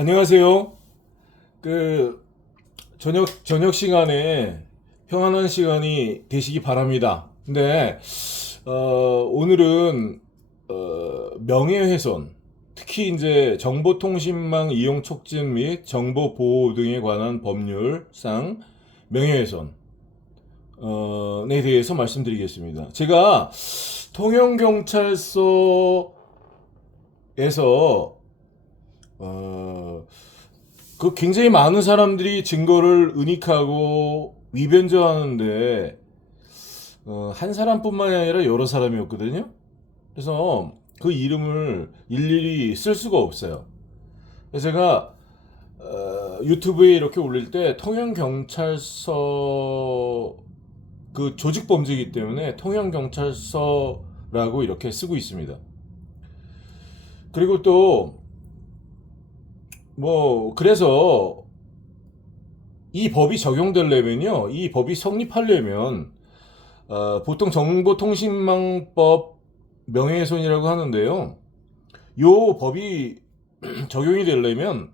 안녕하세요. 그 저녁 시간에 평안한 시간이 되시기 바랍니다. 근데 오늘은 명예훼손, 특히 이제 정보통신망 이용 촉진 및 정보 보호 등에 관한 법률상 명예훼손 에 대해서 말씀드리겠습니다. 제가 통영경찰서에서 어, 그 굉장히 많은 사람들이 증거를 은닉하고 위변조하는데 한 사람뿐만이 아니라 여러 사람이었거든요. 그래서 그 이름을 일일이 쓸 수가 없어요. 그래서 제가 유튜브에 이렇게 올릴 때 통영경찰서 그 조직범죄이기 때문에 통영경찰서라고 이렇게 쓰고 있습니다. 그리고 또 그래서 이 법이 적용되려면요, 이 법이 성립하려면 보통 정보통신망법 명예훼손이라고 하는데요. 요 법이 적용이 되려면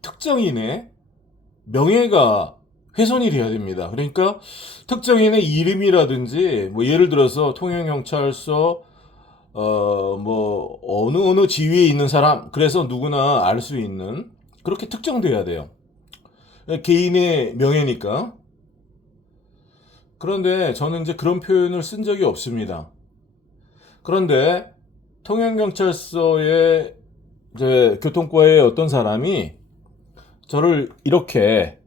특정인의 명예가 훼손이 돼야 됩니다. 그러니까 특정인의 이름이라든지 예를 들어서 통영경찰서 어느 지위에 있는 사람, 그래서 누구나 알 수 있는, 그렇게 특정돼야 돼요. 개인의 명예니까. 그런데 저는 이제 그런 표현을 쓴 적이 없습니다. 그런데 통영경찰서의 이제 교통과의 어떤 사람이 저를 이렇게,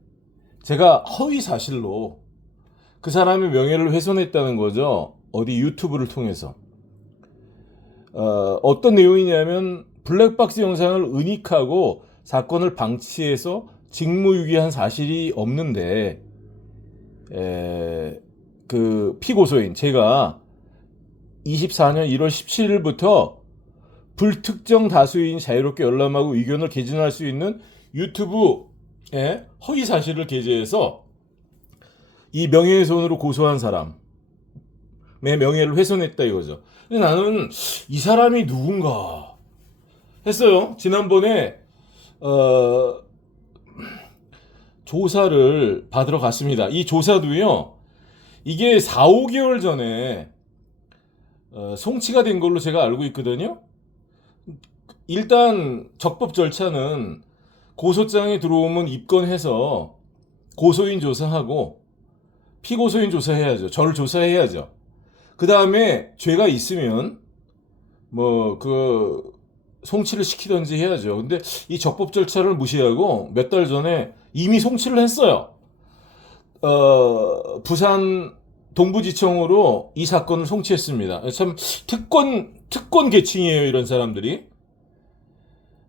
제가 허위 사실로 그 사람의 명예를 훼손했다는 거죠. 어디 유튜브를 통해서. 어떤 내용이냐면 블랙박스 영상을 은닉하고 사건을 방치해서 직무유기한 사실이 없는데 그 피고소인 제가 24년 1월 17일부터 불특정 다수인 자유롭게 열람하고 의견을 개진할 수 있는 유튜브에 허위 사실을 게재해서 이 명예훼손으로 고소한 사람의 명예를 훼손했다 이거죠. 근데 나는 이 사람이 누군가 했어요. 지난번에 조사를 받으러 갔습니다. 이 조사도요, 이게 4, 5개월 전에 송치가 된 걸로 제가 알고 있거든요. 일단 적법 절차는 고소장이 들어오면 입건해서 고소인 조사하고 피고소인 조사해야죠. 저를 조사해야죠. 그 다음에 죄가 있으면 송치를 시키든지 해야죠. 근데 이 적법 절차를 무시하고 몇 달 전에 이미 송치를 했어요. 부산 동부지청으로 이 사건을 송치했습니다. 참 특권 계층이에요, 이런 사람들이.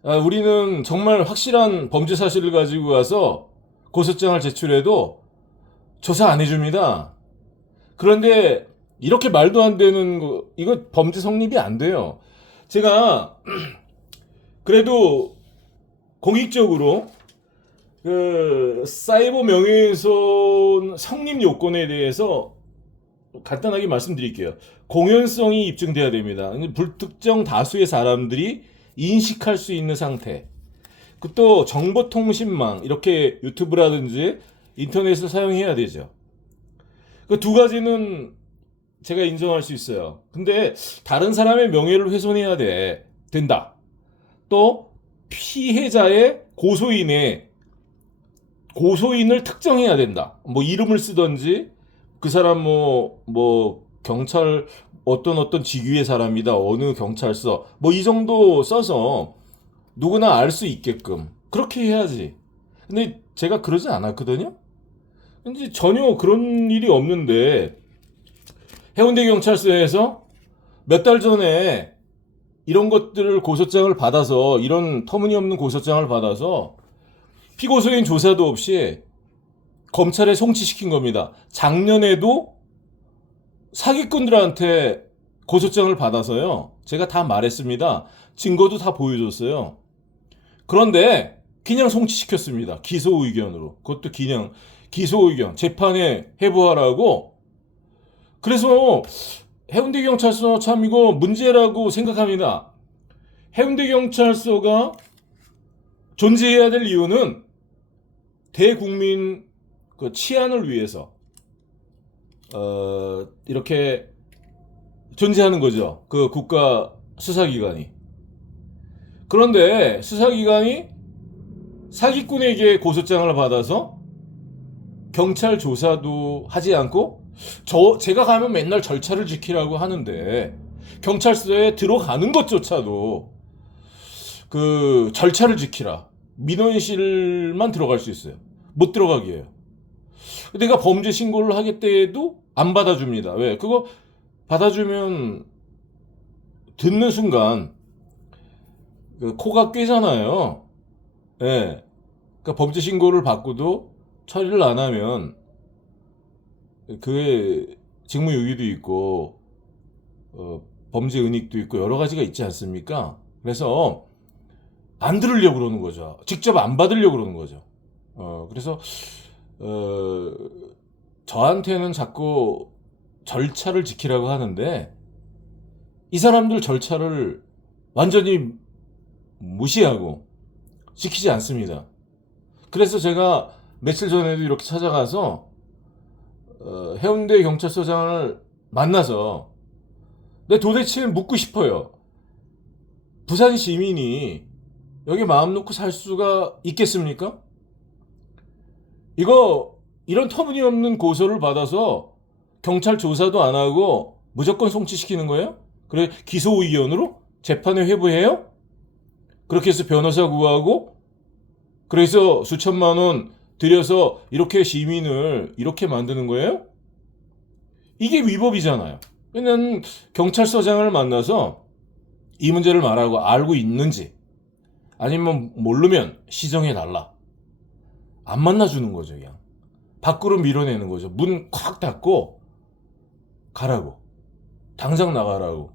우리는 정말 확실한 범죄 사실을 가지고 가서 고소장을 제출해도 조사 안 해줍니다. 그런데 이렇게 말도 안 되는 거, 이거 범죄 성립이 안 돼요. 제가 그래도 공익적으로 그 사이버 명예훼손 성립 요건에 대해서 간단하게 말씀드릴게요. 공연성이 입증돼야 됩니다. 불특정 다수의 사람들이 인식할 수 있는 상태. 또 정보통신망, 이렇게 유튜브라든지 인터넷을 사용해야 되죠. 그 두 가지는 제가 인정할 수 있어요. 근데 다른 사람의 명예를 훼손해야 된다. 또 피해자의 고소인을 특정해야 된다. 이름을 쓰든지 그 사람 경찰 어떤 직위의 사람이다. 어느 경찰서 이 정도 써서 누구나 알 수 있게끔 그렇게 해야지. 근데 제가 그러지 않았거든요. 근데 전혀 그런 일이 없는데 해운대 경찰서에서 몇 달 전에 이런 것들을 고소장을 받아서, 이런 터무니없는 고소장을 받아서 피고소인 조사도 없이 검찰에 송치시킨 겁니다. 작년에도 사기꾼들한테 고소장을 받아서요, 제가 다 말했습니다. 증거도 다 보여줬어요. 그런데 그냥 송치시켰습니다. 기소 의견으로. 그것도 그냥 기소 의견, 재판에 회부하라고. 그래서 해운대경찰서 참 이거 문제라고 생각합니다. 해운대경찰서가 존재해야 될 이유는 대국민 그 치안을 위해서 이렇게 존재하는 거죠. 그 국가 수사기관이. 그런데 수사기관이 사기꾼에게 고소장을 받아서 경찰 조사도 하지 않고 제가 가면 맨날 절차를 지키라고 하는데 경찰서에 들어가는 것조차도 그 절차를 지키라. 민원실만 들어갈 수 있어요. 못 들어가게 해요. 내가 범죄 신고를 하겠대도 안 받아줍니다. 왜? 그거 받아주면 듣는 순간 그 코가 꿰잖아요. 예. 그러니까 범죄 신고를 받고도 처리를 안 하면 그의 직무유기도 있고 범죄 은닉도 있고 여러 가지가 있지 않습니까? 그래서 안 들으려고 그러는 거죠. 직접 안 받으려고 그러는 거죠. 그래서 저한테는 자꾸 절차를 지키라고 하는데 이 사람들 절차를 완전히 무시하고 지키지 않습니다. 그래서 제가 며칠 전에도 이렇게 찾아가서 해운대 경찰서장을 만나서 도대체 묻고 싶어요. 부산 시민이 여기 마음 놓고 살 수가 있겠습니까? 이런 터무니없는 고소를 받아서 경찰 조사도 안 하고 무조건 송치시키는 거예요? 그래 기소 의견으로 재판에 회부해요? 그렇게 해서 변호사 구하고 그래서 수천만 원 들여서 이렇게 시민을 이렇게 만드는 거예요? 이게 위법이잖아요. 왜냐면 경찰서장을 만나서 이 문제를 말하고 알고 있는지 아니면 모르면 시정해달라. 안 만나주는 거죠. 그냥 밖으로 밀어내는 거죠. 문 콱 닫고 가라고. 당장 나가라고.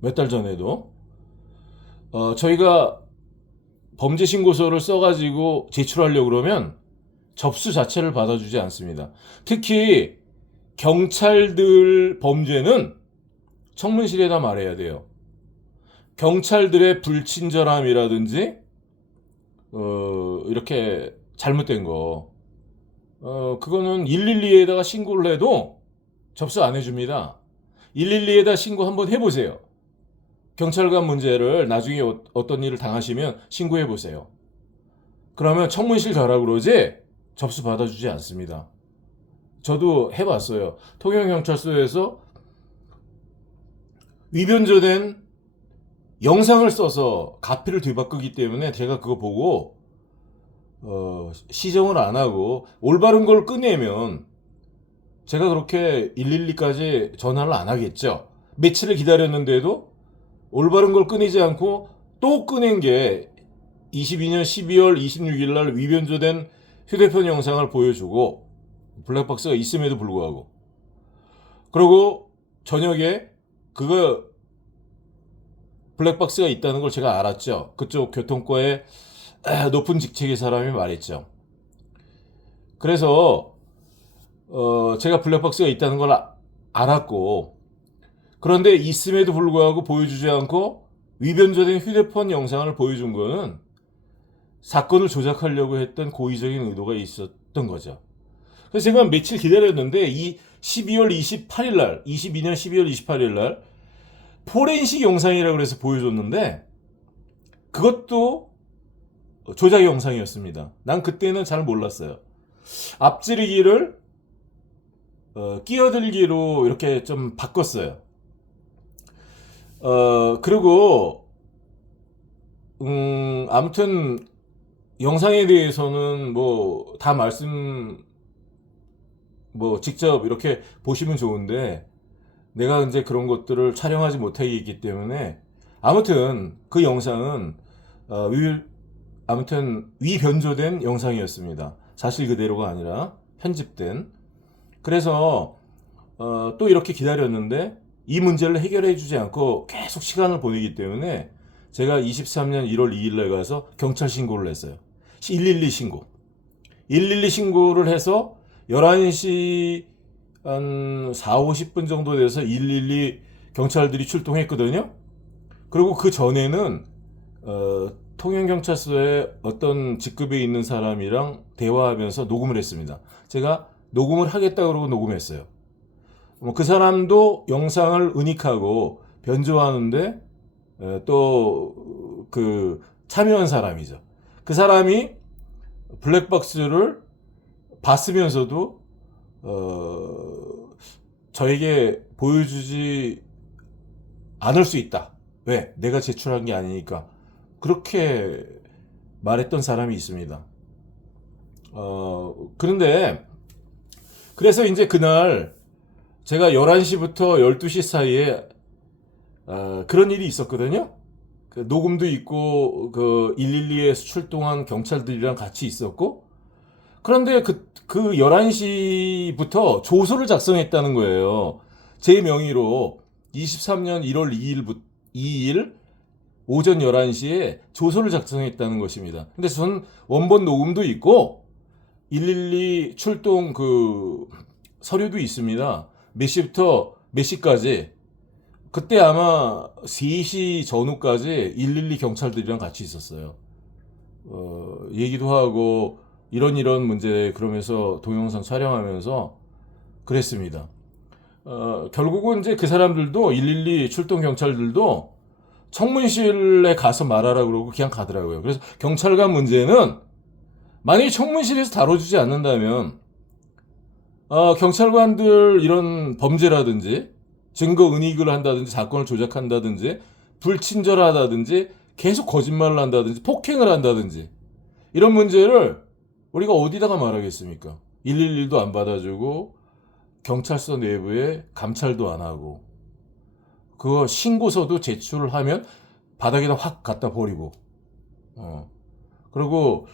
몇 달 전에도 저희가 범죄 신고서를 써가지고 제출하려고 그러면 접수 자체를 받아주지 않습니다. 특히 경찰들 범죄는 청문실에다 말해야 돼요. 경찰들의 불친절함이라든지 이렇게 잘못된 거 그거는 112에다가 신고를 해도 접수 안 해줍니다. 112에다 신고 한번 해보세요. 경찰관 문제를 나중에 어떤 일을 당하시면 신고해보세요. 그러면 청문실 가라고 그러지 접수 받아주지 않습니다. 저도 해봤어요. 통영경찰서에서 위변조된 영상을 써서 가피를 뒤바꾸기 때문에 제가 그거 보고 시정을 안 하고 올바른 걸 꺼내면 제가 그렇게 112까지 전화를 안 하겠죠. 며칠을 기다렸는데도 올바른 걸 꺼내지 않고 또 꺼낸 게 22년 12월 26일 날 위변조된 휴대폰 영상을 보여주고 블랙박스가 있음에도 불구하고 그리고 저녁에 그거 블랙박스가 있다는 걸 제가 알았죠. 그쪽 교통과의 높은 직책의 사람이 말했죠. 그래서 제가 블랙박스가 있다는 걸 알았고 그런데 있음에도 불구하고 보여주지 않고 위변조된 휴대폰 영상을 보여준 거는 사건을 조작하려고 했던 고의적인 의도가 있었던 거죠. 그래서 제가 며칠 기다렸는데 이 12월 28일 날 22년 12월 28일 날 포렌식 영상이라고 해서 보여줬는데 그것도 조작 영상이었습니다. 난 그때는 잘 몰랐어요. 앞지르기를 끼어들기로 이렇게 좀 바꿨어요. 그리고 아무튼 영상에 대해서는 뭐 다 직접 이렇게 보시면 좋은데 내가 이제 그런 것들을 촬영하지 못하게 있기 때문에 아무튼 그 영상은 위변조된 영상이었습니다. 사실 그대로가 아니라 편집된. 그래서 또 이렇게 기다렸는데 이 문제를 해결해 주지 않고 계속 시간을 보내기 때문에 제가 23년 1월 2일 날 가서 경찰 신고를 했어요. 112 신고. 112 신고를 해서 11시 한 4, 50분 정도 돼서 112 경찰들이 출동했거든요. 그리고 그 전에는 통영경찰서에 어떤 직급에 있는 사람이랑 대화하면서 녹음을 했습니다. 제가 녹음을 하겠다 그러고 녹음했어요. 그 사람도 영상을 은닉하고 변조하는데 또 그 참여한 사람이죠. 그 사람이 블랙박스를 봤으면서도 저에게 보여주지 않을 수 있다. 왜? 내가 제출한 게 아니니까. 그렇게 말했던 사람이 있습니다. 그런데 그래서 이제 그날 제가 11시부터 12시 사이에 그런 일이 있었거든요. 그 녹음도 있고 그 112에서 출동한 경찰들이랑 같이 있었고, 그런데 그 11시부터 조서를 작성했다는 거예요. 제 명의로 23년 1월 2일 오전 11시에 조서를 작성했다는 것입니다. 근데 전 원본 녹음도 있고 112 출동 그 서류도 있습니다. 몇 시부터 몇 시까지, 그때 아마 3시 전후까지 112 경찰들이랑 같이 있었어요. 얘기도 하고 이런 문제 그러면서 동영상 촬영하면서 그랬습니다. 결국은 이제 그 사람들도 112 출동 경찰들도 청문실에 가서 말하라 그러고 그냥 가더라고요. 그래서 경찰관 문제는 만약에 청문실에서 다뤄주지 않는다면 경찰관들 이런 범죄라든지 증거 은닉을 한다든지 사건을 조작한다든지 불친절하다든지 계속 거짓말을 한다든지 폭행을 한다든지 이런 문제를 우리가 어디다가 말하겠습니까? 111도 안 받아주고 경찰서 내부에 감찰도 안 하고 그거 신고서도 제출을 하면 바닥에다 확 갖다 버리고 그리고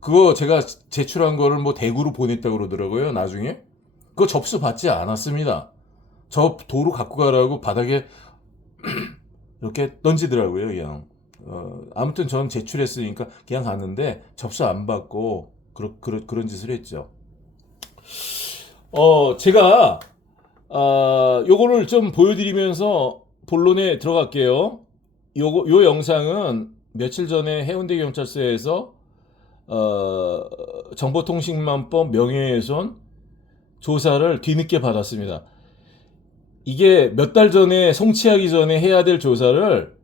그거 제가 제출한 거를 뭐 대구로 보냈다고 그러더라고요. 나중에 그거 접수 받지 않았습니다. 저 도로 갖고 가라고 바닥에 이렇게 던지더라고요. 그냥 아무튼 전 제출했으니까 그냥 갔는데 접수 안 받고 그런 짓을 했죠. 제가 요거를 좀 보여드리면서 본론에 들어갈게요. 요 영상은 며칠 전에 해운대 경찰서에서 정보통신망법 명예훼손 조사를 뒤늦게 받았습니다. 이게 몇 달 전에 송치하기 전에 해야 될 조사를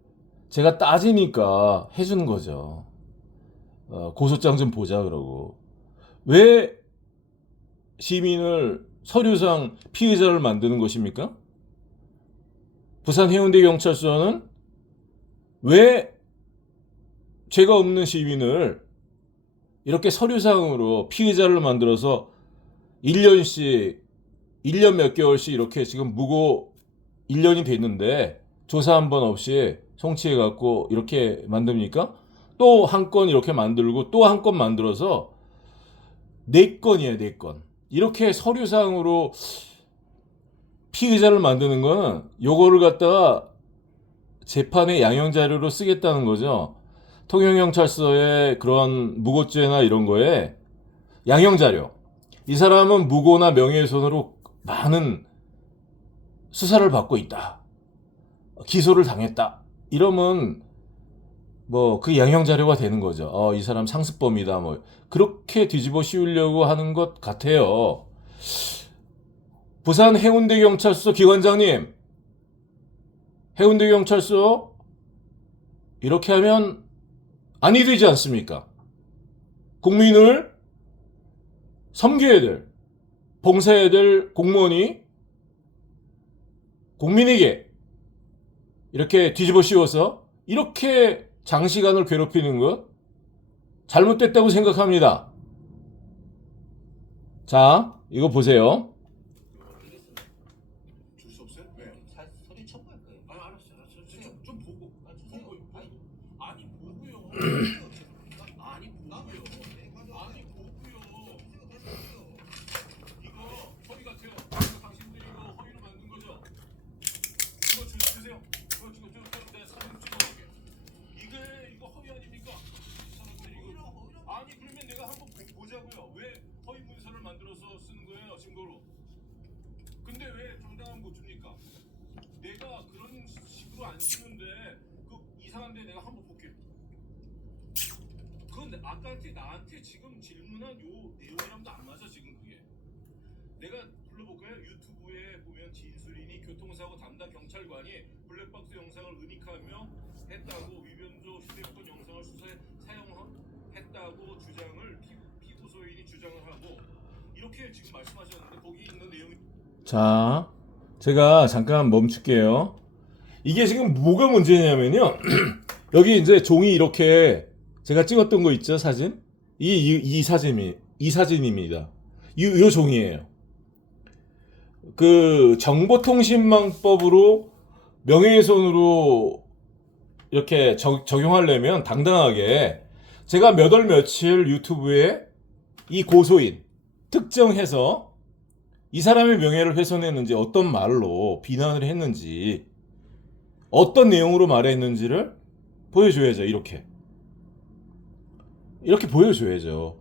제가 따지니까 해주는 거죠. 고소장 좀 보자 그러고. 왜 시민을 서류상 피의자를 만드는 것입니까? 부산 해운대 경찰서는 왜 죄가 없는 시민을 이렇게 서류상으로 피의자를 만들어서 1년씩 1년 몇 개월씩 이렇게 지금 무고 1년이 됐는데 조사 한 번 없이 송치해갖고 이렇게 만듭니까? 또 한 건 이렇게 만들고 또 한 건 만들어서 4건이에요, 4건. 이렇게 서류상으로 피의자를 만드는 거는 요거를 갖다가 재판의 양형자료로 쓰겠다는 거죠. 통영경찰서의 그런 무고죄나 이런 거에 양형자료. 이 사람은 무고나 명예훼손으로 많은 수사를 받고 있다. 기소를 당했다. 이러면 뭐 그 양형자료가 되는 거죠. 이 사람 상습범이다. 뭐 그렇게 뒤집어 씌우려고 하는 것 같아요. 부산 해운대 경찰서 기관장님, 해운대 경찰서 이렇게 하면 아니 되지 않습니까? 국민을 섬겨야 될, 봉사해야 될 공무원이 국민에게 이렇게 뒤집어 씌워서 이렇게 장시간을 괴롭히는 것 잘못됐다고 생각합니다. 자, 이거 보세요. 줄 수 없어요? 왜요? 서류 첨부할 거예요. 알았어요. 좀 보고. 주세요. 아니 보고요. 아니 보고요. 아니 보고요. 이거 허위 같아요. 이거 당신들이 이거 허위로 만든 거죠? 이거 주세요. 이거 내가 사진 찍어볼게. 이거 허위 아닙니까? 이 사람들이 이거. 아니 그러면 내가 한번 보자고요. 왜 허위 문서를 만들어서 쓰는 거예요 증거로? 근데 왜 정당한 못 줍니까? 내가 그런 식으로 안 쓰는데 그 이상한데 내가 한번 볼게요. 아까 나한테 지금 질문한 요 내용이랑도 안 맞아 지금 그게. 내가 불러볼까요? 유튜브에 보면 진수린이 교통사고 담당 경찰관이 블랙박스 영상을 은닉하며 했다고 위변조 휴대폰 영상을 수사에 사용했다고 주장을 피고소인이 주장을 하고 이렇게 지금 말씀하셨는데 거기 있는 내용이 자, 제가 잠깐 멈출게요. 이게 지금 뭐가 문제냐면요. 여기 이제 종이 이렇게 제가 찍었던 거 있죠, 사진? 이 사진입니다. 이 종이에요. 그 정보통신망법으로 명예훼손으로 이렇게 적용하려면 당당하게 제가 몇 월 며칠 유튜브에 이 고소인 특정해서 이 사람의 명예를 훼손했는지 어떤 말로 비난을 했는지 어떤 내용으로 말했는지를 보여줘야죠. 이렇게 보여줘야죠.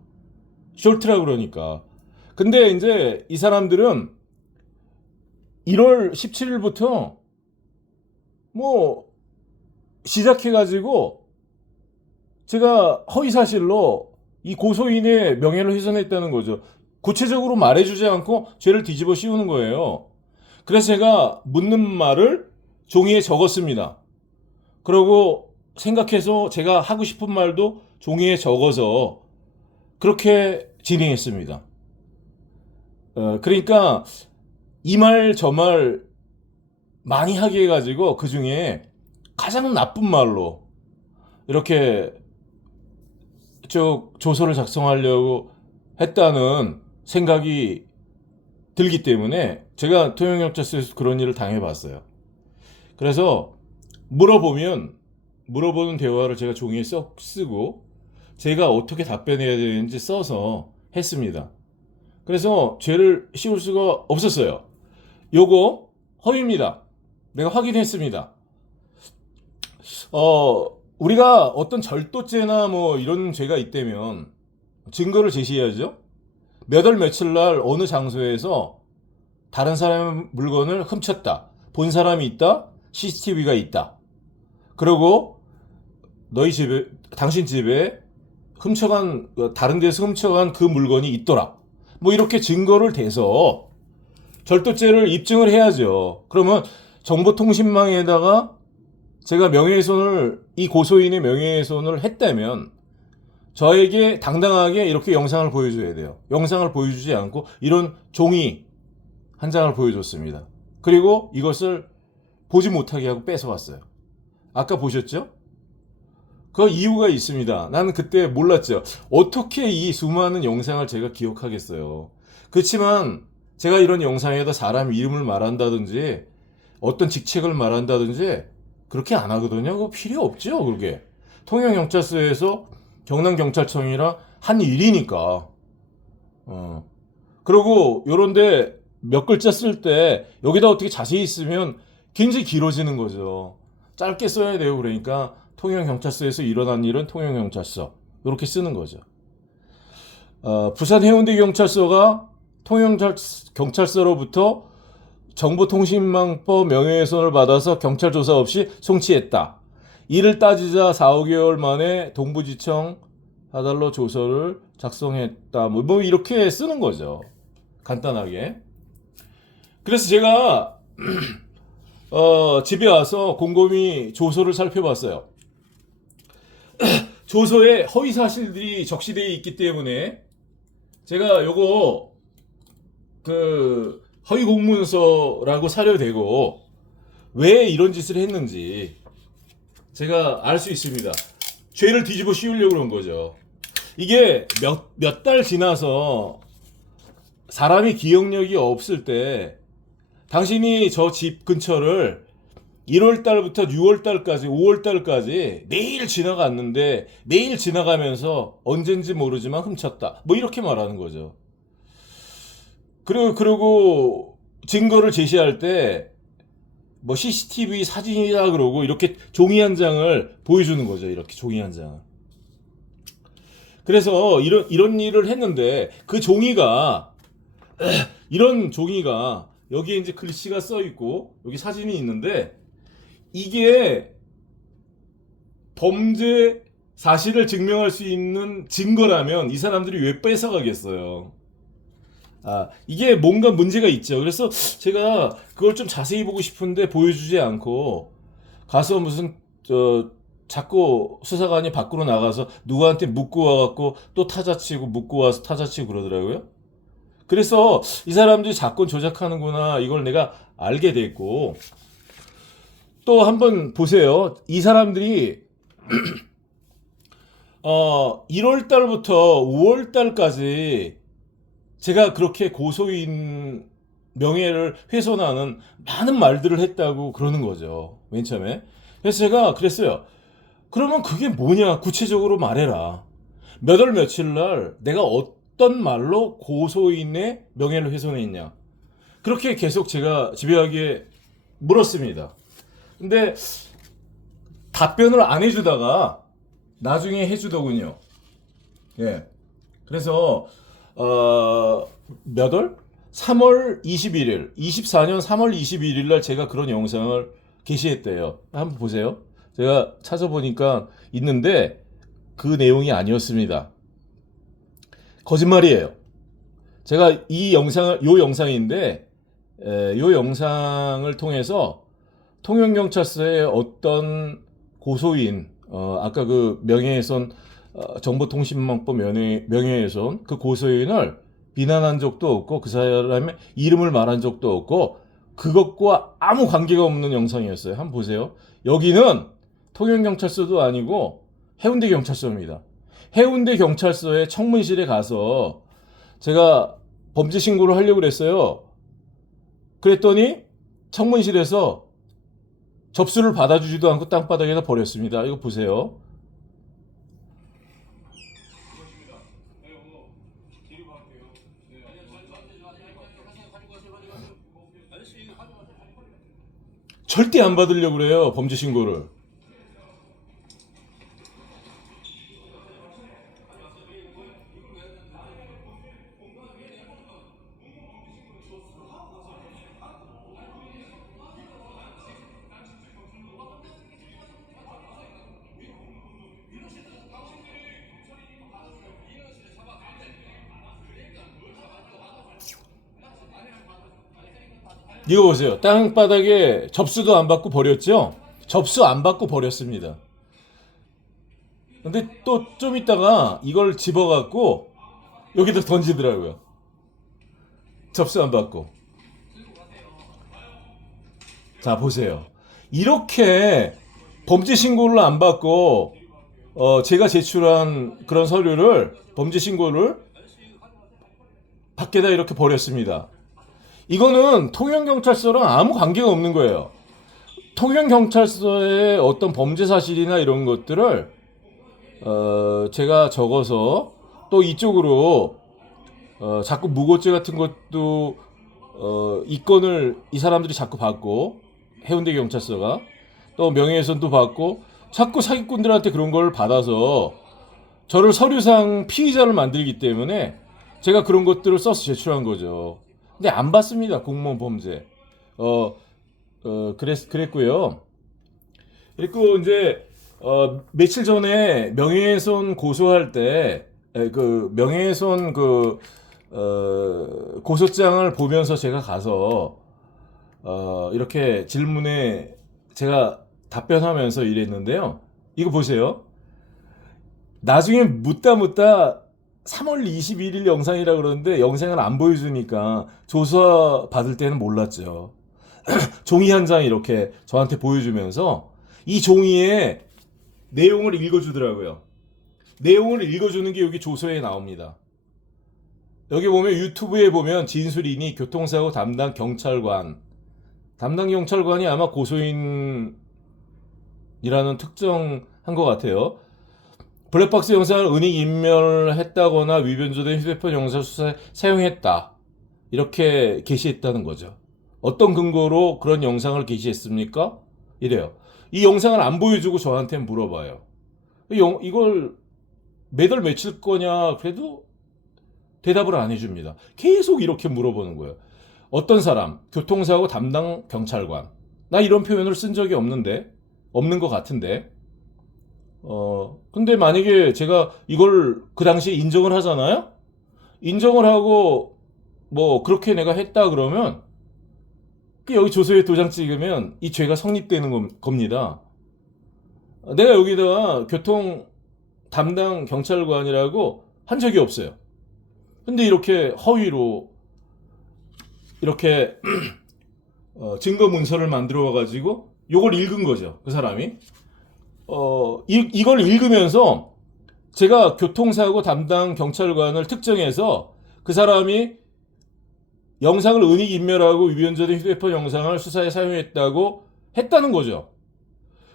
쇼트라 그러니까. 근데 이제 이 사람들은 1월 17일부터 뭐 시작해가지고 제가 허위사실로 이 고소인의 명예를 훼손했다는 거죠. 구체적으로 말해주지 않고 죄를 뒤집어 씌우는 거예요. 그래서 제가 묻는 말을 종이에 적었습니다. 그리고 생각해서 제가 하고 싶은 말도 종이에 적어서 그렇게 진행했습니다. 그러니까 이 말 저 말 많이 하게 해가지고 그 중에 가장 나쁜 말로 이렇게 조서를 작성하려고 했다는 생각이 들기 때문에 제가 통영경찰서에서 그런 일을 당해봤어요. 그래서 물어보는 대화를 제가 종이에 쓰고 제가 어떻게 답변해야 되는지 써서 했습니다. 그래서 죄를 씌울 수가 없었어요. 요거 허위입니다. 내가 확인했습니다. 우리가 어떤 절도죄나 뭐 이런 죄가 있다면 증거를 제시해야죠. 몇 월 며칠 날 어느 장소에서 다른 사람의 물건을 훔쳤다. 본 사람이 있다. CCTV가 있다. 그리고 당신 집에 다른 데서 훔쳐간 그 물건이 있더라. 뭐 이렇게 증거를 대서 절도죄를 입증을 해야죠. 그러면 정보통신망에다가 제가 이 고소인의 명예훼손을 했다면 저에게 당당하게 이렇게 영상을 보여줘야 돼요. 영상을 보여주지 않고 이런 종이 한 장을 보여줬습니다. 그리고 이것을 보지 못하게 하고 뺏어왔어요. 아까 보셨죠? 그 이유가 있습니다. 나는 그때 몰랐죠. 어떻게 이 수많은 영상을 제가 기억하겠어요. 그렇지만 제가 이런 영상에다 사람 이름을 말한다든지 어떤 직책을 말한다든지 그렇게 안 하거든요. 그거 필요 없죠. 그게 통영경찰서에서 경남경찰청이랑 한 일이니까. 그리고 요런데 몇 글자 쓸 때 여기다 어떻게 자세히 쓰면 굉장히 길어지는 거죠. 짧게 써야 돼요. 그러니까 통영경찰서에서 일어난 일은 통영경찰서 이렇게 쓰는 거죠. 부산 해운대경찰서가 통영경찰서로부터 정보통신망법 명예훼손을 받아서 경찰 조사 없이 송치했다. 이를 따지자 4, 5개월 만에 동부지청 하달로 조서를 작성했다. 뭐 이렇게 쓰는 거죠. 간단하게. 그래서 제가 집에 와서 곰곰이 조서를 살펴봤어요. 조서에 허위 사실들이 적시되어 있기 때문에 제가 요거 허위 공문서라고 사료되고 왜 이런 짓을 했는지 제가 알 수 있습니다. 죄를 뒤집어 씌우려고 그런 거죠. 이게 몇 달 지나서 사람이 기억력이 없을 때 당신이 저 집 근처를 1월 달부터 6월 달까지 5월 달까지 매일 지나갔는데 매일 지나가면서 언젠지 모르지만 훔쳤다. 뭐 이렇게 말하는 거죠. 그리고 증거를 제시할 때 뭐 CCTV 사진이다 그러고 이렇게 종이 한 장을 보여주는 거죠. 이렇게 종이 한 장을. 그래서 이런 일을 했는데 그 종이가 이런 종이가 여기에 이제 글씨가 써 있고 여기 사진이 있는데 이게 범죄 사실을 증명할 수 있는 증거라면 이 사람들이 왜 뺏어가겠어요? 이게 뭔가 문제가 있죠. 그래서 제가 그걸 좀 자세히 보고 싶은데 보여주지 않고 가서 무슨 자꾸 수사관이 밖으로 나가서 누구한테 묻고 와갖고 또 타자치고 묻고 와서 타자치고 그러더라고요. 그래서 이 사람들이 사건 조작하는구나 이걸 내가 알게 됐고 또 한번 보세요. 이 사람들이 1월 달부터 5월 달까지 제가 그렇게 고소인 명예를 훼손하는 많은 말들을 했다고 그러는 거죠. 맨 처음에. 그래서 제가 그랬어요. 그러면 그게 뭐냐? 구체적으로 말해라. 몇 월 며칠 날 내가 어떤 말로 고소인의 명예를 훼손했냐? 그렇게 계속 제가 집요하게 물었습니다. 근데 답변을 안 해주다가 나중에 해주더군요. 예. 그래서 몇 월? 3월 21일, 24년 3월 21일 날 제가 그런 영상을 게시했대요. 한번 보세요. 제가 찾아보니까 있는데 그 내용이 아니었습니다. 거짓말이에요. 제가 이 영상을, 요 영상인데, 요 영상을 통해서 통영경찰서의 어떤 고소인, 아까 그 명예훼손, 정보통신망법 명예훼손, 그 고소인을 비난한 적도 없고, 그 사람의 이름을 말한 적도 없고, 그것과 아무 관계가 없는 영상이었어요. 한번 보세요. 여기는 통영경찰서도 아니고 해운대경찰서입니다. 해운대경찰서의 청문실에 가서 제가 범죄 신고를 하려고 그랬어요. 그랬더니 청문실에서 접수를 받아주지도 않고 땅바닥에다 버렸습니다. 이거 보세요. 절대 안 받으려고 그래요. 범죄 신고를. 이거 보세요. 땅바닥에 접수도 안 받고 버렸죠? 접수 안 받고 버렸습니다. 근데 또 좀 있다가 이걸 집어갖고 여기다 던지더라고요. 접수 안 받고. 자, 보세요. 이렇게 범죄 신고를 안 받고 제가 제출한 그런 서류를 범죄 신고를 밖에다 이렇게 버렸습니다. 이거는 통영경찰서랑 아무 관계가 없는 거예요. 통영경찰서의 어떤 범죄 사실이나 이런 것들을 제가 적어서 또 이쪽으로 자꾸 무고죄 같은 것도 이 건을 이 사람들이 자꾸 받고 해운대경찰서가 또 명예훼손도 받고 자꾸 사기꾼들한테 그런 걸 받아서 저를 서류상 피의자를 만들기 때문에 제가 그런 것들을 써서 제출한 거죠. 근데 안 받습니다. 공무원 범죄. 그랬고요. 그리고 이제 며칠 전에 명예훼손 고소할 때 그 명예훼손 그 고소장을 보면서 제가 가서 이렇게 질문에 제가 답변하면서 이랬는데요. 이거 보세요. 나중에 묻다 3월 21일 영상이라 그러는데 영상을 안 보여주니까 조사 받을 때는 몰랐죠. 종이 한 장 이렇게 저한테 보여주면서 이 종이에 내용을 읽어주더라고요. 내용을 읽어주는 게 여기 조서에 나옵니다. 여기 보면 유튜브에 보면 진술인이 교통사고 담당 경찰관이 아마 고소인이라는 특정한 것 같아요. 블랙박스 영상을 은닉 인멸했다거나 위변조된 휴대폰 영상 수사에 사용했다. 이렇게 게시했다는 거죠. 어떤 근거로 그런 영상을 게시했습니까? 이래요. 이 영상을 안 보여주고 저한테 물어봐요. 이걸 몇 월 며칠 거냐 그래도 대답을 안 해줍니다. 계속 이렇게 물어보는 거예요. 어떤 사람, 교통사고 담당 경찰관. 나 이런 표현을 쓴 적이 없는 것 같은데. 근데 만약에 제가 이걸 그 당시에 인정을 하잖아요? 인정을 하고, 뭐, 그렇게 내가 했다 그러면, 여기 조서에 도장 찍으면 이 죄가 성립되는 겁니다. 내가 여기다가 교통 담당 경찰관이라고 한 적이 없어요. 근데 이렇게 허위로, 이렇게, 증거 문서를 만들어 와가지고, 요걸 읽은 거죠. 그 사람이. 이걸 읽으면서 제가 교통사고 담당 경찰관을 특정해서 그 사람이 영상을 은닉 인멸하고 위변조된 휴대폰 영상을 수사에 사용했다고 했다는 거죠.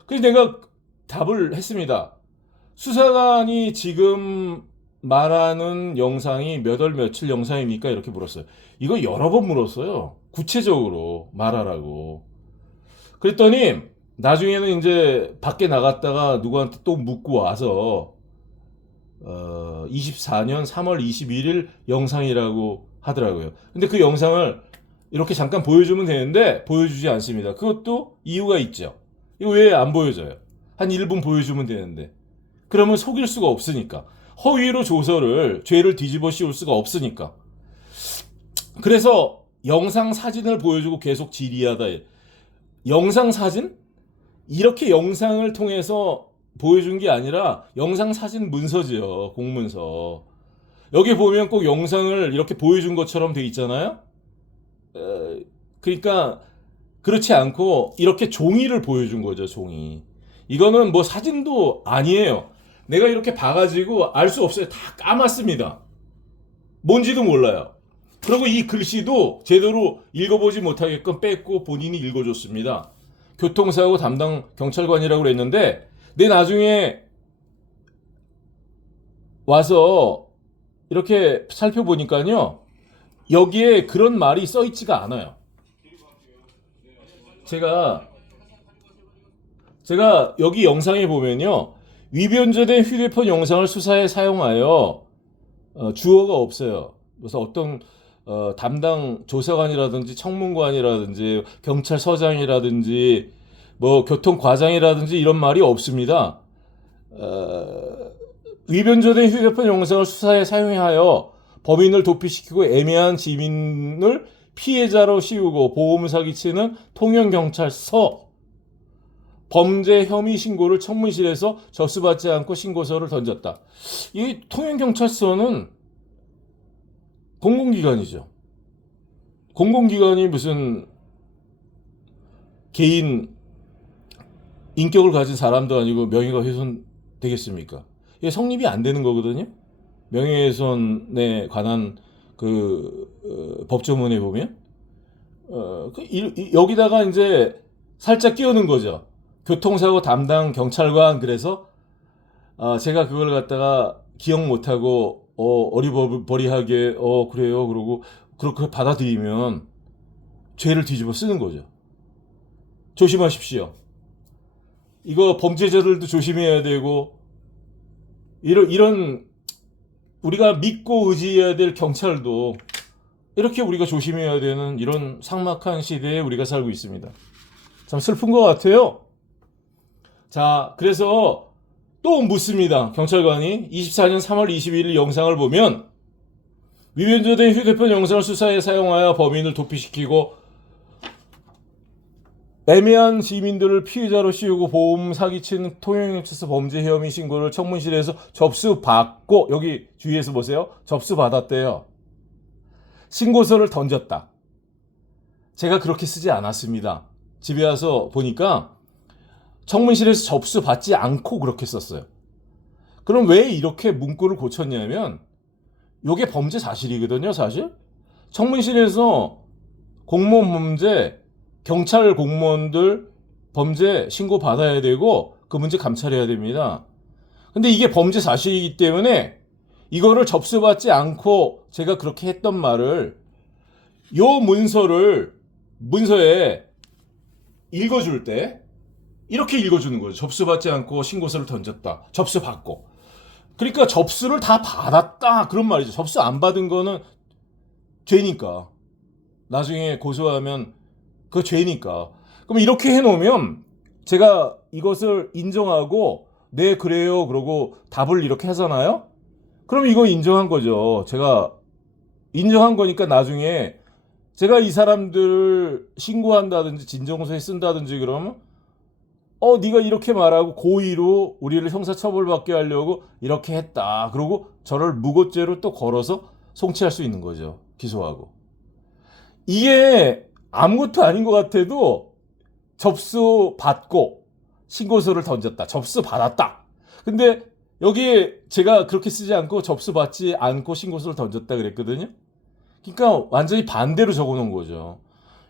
그래서 내가 답을 했습니다. 수사관이 지금 말하는 영상이 몇 월 며칠 영상입니까? 이렇게 물었어요. 이거 여러 번 물었어요. 구체적으로 말하라고. 그랬더니 나중에는 이제 밖에 나갔다가 누구한테 또 묻고 와서 24년 3월 21일 영상이라고 하더라고요. 근데 그 영상을 이렇게 잠깐 보여주면 되는데 보여주지 않습니다. 그것도 이유가 있죠. 이거 왜 안 보여줘요? 한 1분 보여주면 되는데. 그러면 속일 수가 없으니까. 허위로 조서를, 죄를 뒤집어 씌울 수가 없으니까. 그래서 영상 사진을 보여주고 계속 질의하다. 영상 사진? 이렇게 영상을 통해서 보여준 게 아니라 영상 사진 문서지요. 공문서. 여기 보면 꼭 영상을 이렇게 보여준 것처럼 돼 있잖아요. 그러니까 그렇지 않고 이렇게 종이를 보여준 거죠. 종이. 이거는 뭐 사진도 아니에요. 내가 이렇게 봐가지고 알 수 없어요. 다 까맣습니다. 뭔지도 몰라요. 그리고 이 글씨도 제대로 읽어보지 못하게끔 뺐고 본인이 읽어줬습니다. 교통사고 담당 경찰관이라고 그랬는데 내 나중에 와서 이렇게 살펴보니까요. 여기에 그런 말이 써있지가 않아요. 제가 여기 영상에 보면요. 위변조된 휴대폰 영상을 수사에 사용하여 주어가 없어요. 그래서 어떤 담당 조사관이라든지 청문관이라든지 경찰서장이라든지 뭐 교통과장이라든지 이런 말이 없습니다. 위변조된 휴대폰 영상을 수사에 사용하여 범인을 도피시키고 애매한 지민을 피해자로 씌우고 보험 사기치는 통영경찰서 범죄 혐의 신고를 청문실에서 접수받지 않고 신고서를 던졌다. 이 통영경찰서는 공공기관이죠. 공공기관이 무슨 개인 인격을 가진 사람도 아니고 명예가 훼손되겠습니까? 이게 성립이 안 되는 거거든요. 명예훼손에 관한 법조문에 보면 여기다가 이제 살짝 끼우는 거죠. 교통사고 담당 경찰관. 그래서 제가 그걸 갖다가 기억 못하고 어리버리하게 그래요 그러고 그렇게 받아들이면 죄를 뒤집어 쓰는 거죠. 조심하십시오. 이거 범죄자들도 조심해야 되고 이런 우리가 믿고 의지해야 될 경찰도 이렇게 우리가 조심해야 되는 이런 삭막한 시대에 우리가 살고 있습니다. 참 슬픈 것 같아요. 자, 그래서 또 묻습니다. 경찰관이 24년 3월 21일 영상을 보면 위변조된 휴대폰 영상을 수사에 사용하여 범인을 도피시키고 애매한 시민들을 피해자로 씌우고 보험 사기친 통영경찰서 범죄 혐의 신고를 청문실에서 접수받고 여기 주위에서 보세요. 접수받았대요. 신고서를 던졌다. 제가 그렇게 쓰지 않았습니다. 집에 와서 보니까 청문실에서 접수받지 않고 그렇게 썼어요. 그럼 왜 이렇게 문구를 고쳤냐면 이게 범죄 사실이거든요. 사실 청문실에서 공무원 범죄 경찰 공무원들 범죄 신고 받아야 되고 그 문제 감찰해야 됩니다. 근데 이게 범죄 사실이기 때문에 이거를 접수받지 않고 제가 그렇게 했던 말을 요 문서에 읽어줄 때 이렇게 읽어주는 거죠. 접수받지 않고 신고서를 던졌다. 접수받고. 그러니까 접수를 다 받았다. 그런 말이죠. 접수 안 받은 거는 죄니까. 나중에 고소하면 그 죄니까. 그럼 이렇게 해놓으면 제가 이것을 인정하고 네, 그래요. 그러고 답을 이렇게 하잖아요. 그럼 이거 인정한 거죠. 제가 인정한 거니까 나중에 제가 이 사람들을 신고한다든지 진정서에 쓴다든지 그러면 네가 이렇게 말하고 고의로 우리를 형사처벌받게 하려고 이렇게 했다. 그러고 저를 무고죄로 또 걸어서 송치할 수 있는 거죠. 기소하고. 이게 아무것도 아닌 것 같아도 접수 받고 신고서를 던졌다. 접수 받았다. 근데 여기에 제가 그렇게 쓰지 않고 접수 받지 않고 신고서를 던졌다 그랬거든요. 그러니까 완전히 반대로 적어 놓은 거죠.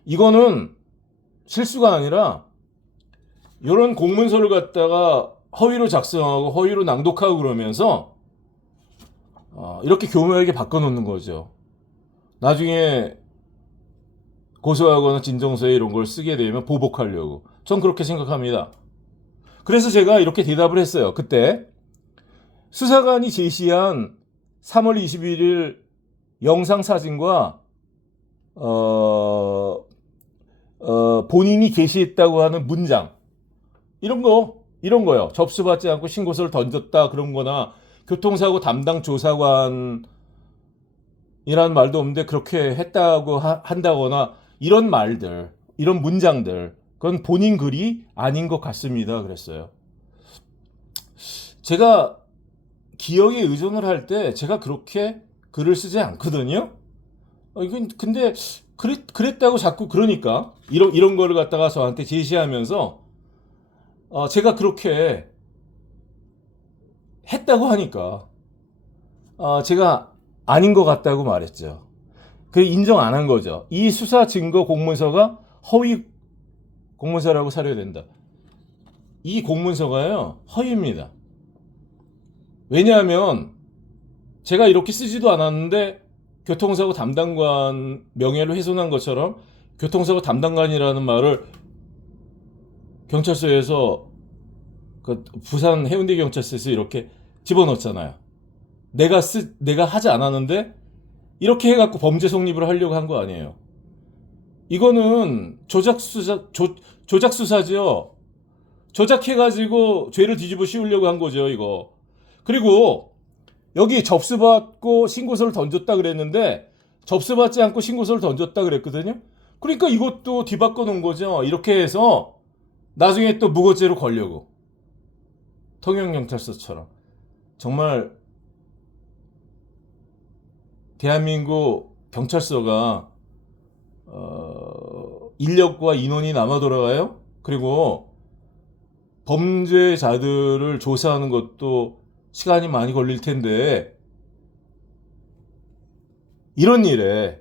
이거는 실수가 아니라 이런 공문서를 갖다가 허위로 작성하고 허위로 낭독하고 그러면서 이렇게 교묘하게 바꿔놓는 거죠. 나중에 고소하거나 진정서에 이런 걸 쓰게 되면 보복하려고. 전 그렇게 생각합니다. 그래서 제가 이렇게 대답을 했어요. 그때 수사관이 제시한 3월 21일 영상 사진과 본인이 게시했다고 하는 문장 이런 거요. 접수받지 않고 신고서를 던졌다 그런 거나 교통사고 담당 조사관이라는 말도 없는데 그렇게 했다고 한다거나 이런 말들, 이런 문장들 그건 본인 글이 아닌 것 같습니다. 그랬어요. 제가 기억에 의존을 할 때 제가 그렇게 글을 쓰지 않거든요. 근데 그랬다고 자꾸 그러니까 이런 거를 갖다가 저한테 제시하면서 제가 그렇게 했다고 하니까 제가 아닌 것 같다고 말했죠. 그 인정 안 한 거죠. 이 수사 증거 공문서가 허위 공문서라고 사려야 된다. 이 공문서가요 허위입니다. 왜냐하면 제가 이렇게 쓰지도 않았는데 교통사고 담당관 명예를 훼손한 것처럼 교통사고 담당관이라는 말을 경찰서에서 그 부산 해운대 경찰서에서 이렇게 집어넣었잖아요. 내가 하지 않았는데 이렇게 해갖고 범죄 성립을 하려고 한 거 아니에요. 이거는 조작 수사죠. 조작해가지고 죄를 뒤집어 씌우려고 한 거죠, 이거. 그리고 여기 접수받고 신고서를 던졌다 그랬는데 접수받지 않고 신고서를 던졌다 그랬거든요. 그러니까 이것도 뒤바꿔 놓은 거죠. 이렇게 해서 나중에 또 무고죄로 걸려고. 통영경찰서처럼. 정말 대한민국 경찰서가 인력과 인원이 남아 돌아가요. 그리고 범죄자들을 조사하는 것도 시간이 많이 걸릴 텐데 이런 일에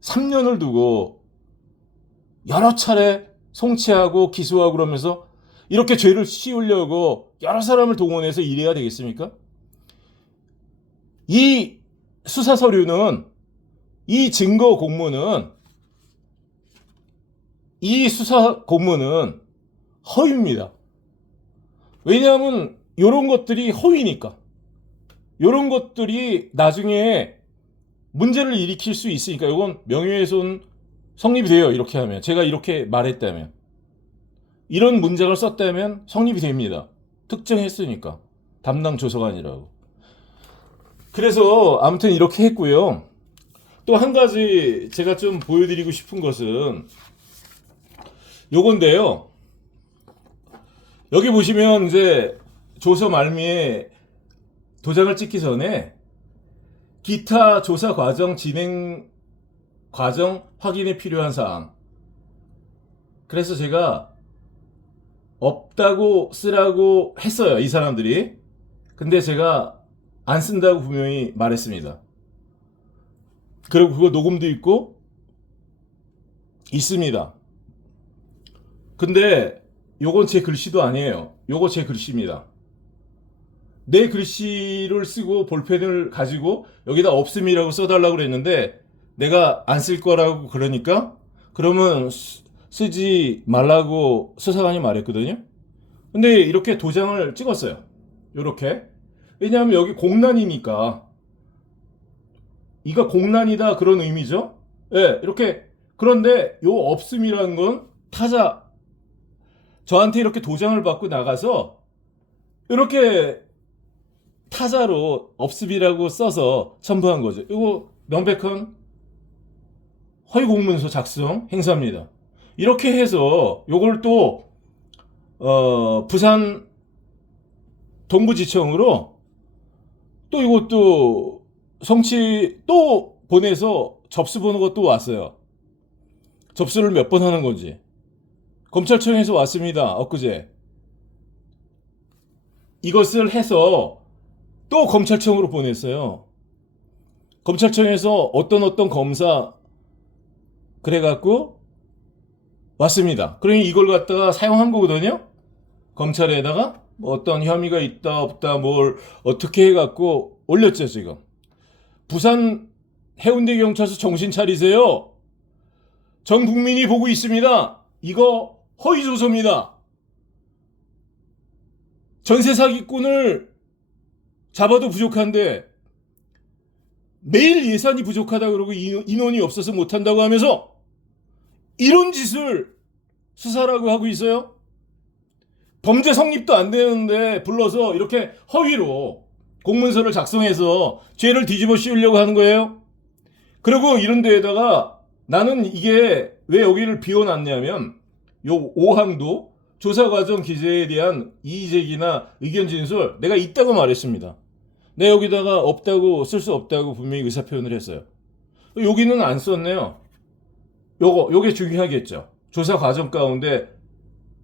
3년을 두고 여러 차례 송치하고 기소하고 그러면서 이렇게 죄를 씌우려고 여러 사람을 동원해서 일해야 되겠습니까? 이 수사 서류는 이 증거 공문은 이 수사 공문은 허위입니다. 왜냐하면 이런 것들이 허위니까. 이런 것들이 나중에 문제를 일으킬 수 있으니까 이건 명예훼손 성립이 돼요. 이렇게 하면. 제가 이렇게 말했다면. 이런 문장을 썼다면 성립이 됩니다. 특정했으니까. 담당 조사관이라고. 그래서 아무튼 이렇게 했고요. 또 한 가지 제가 좀 보여드리고 싶은 것은 요건데요. 여기 보시면 이제 조서 말미에 도장을 찍기 전에 기타 조사 과정 진행 과정 확인에 필요한 사항. 그래서 제가 없다고 쓰라고 했어요. 이 사람들이. 근데 제가 안 쓴다고 분명히 말했습니다. 그리고 그거 녹음도 있고 있습니다. 근데 요건 제 글씨도 아니에요. 요거 제 글씨입니다. 내 글씨를 쓰고 볼펜을 가지고 여기다 없음이라고 써달라고 그랬는데 내가 안 쓸 거라고 그러니까 그러면 쓰지 말라고 수사관이 말했거든요. 근데 이렇게 도장을 찍었어요. 요렇게. 왜냐하면 여기 공란이니까. 이가 공란이다 그런 의미죠. 예, 이렇게. 그런데 요 없음이라는 건 타자 저한테 이렇게 도장을 받고 나가서 이렇게 타자로 업습이라고 써서 첨부한 거죠. 이거 명백한 허위 공문서 작성 행사입니다. 이렇게 해서 요걸 또 부산 동부지청으로 또 이것도 성취 또 보내서 접수 번호가 또 왔어요. 접수를 몇 번 하는 건지. 검찰청에서 왔습니다. 엊그제. 이것을 해서 또 검찰청으로 보냈어요. 검찰청에서 어떤 검사 그래갖고 왔습니다. 그러니 이걸 갖다가 사용한 거거든요. 검찰에다가 뭐 어떤 혐의가 있다 없다 뭘 어떻게 해갖고 올렸죠 지금. 부산 해운대 경찰서 정신 차리세요. 전 국민이 보고 있습니다. 이거 허위 조서입니다. 전세 사기꾼을 잡아도 부족한데 매일 예산이 부족하다 그러고 인원이 없어서 못한다고 하면서 이런 짓을 수사라고 하고 있어요. 범죄 성립도 안 되는데 불러서 이렇게 허위로 공문서를 작성해서 죄를 뒤집어 씌우려고 하는 거예요. 그리고 이런 데에다가 나는 이게 왜 여기를 비워놨냐면 요 5항도 조사과정 기재에 대한 이의제기나 의견 진술 내가 있다고 말했습니다. 내가 여기다가 없다고 쓸 수 없다고 분명히 의사표현을 했어요. 여기는 안 썼네요. 요게 중요하겠죠. 조사 과정 가운데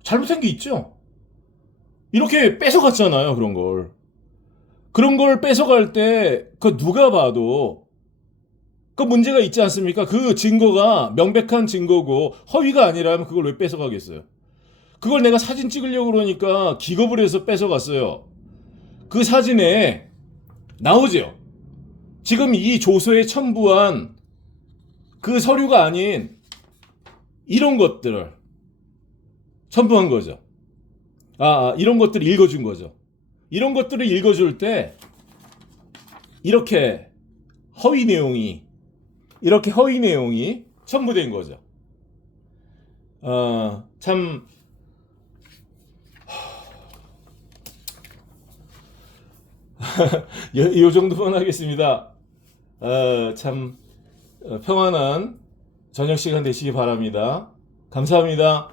잘못한 게 있죠. 이렇게 뺏어갔잖아요, 그런 걸. 그런 걸 뺏어갈 때, 그 누가 봐도, 그 문제가 있지 않습니까? 그 증거가 명백한 증거고, 허위가 아니라면 그걸 왜 뺏어가겠어요? 그걸 내가 사진 찍으려고 그러니까 기겁을 해서 뺏어갔어요. 그 사진에 나오죠. 지금 이 조서에 첨부한 그 서류가 아닌 이런 것들을 첨부한 거죠. 이런 것들을 읽어준 거죠. 이런 것들을 읽어줄 때 이렇게 허위 내용이 첨부된 거죠. 참 요 정도만 하겠습니다. 참 평안한 저녁 시간 되시기 바랍니다. 감사합니다.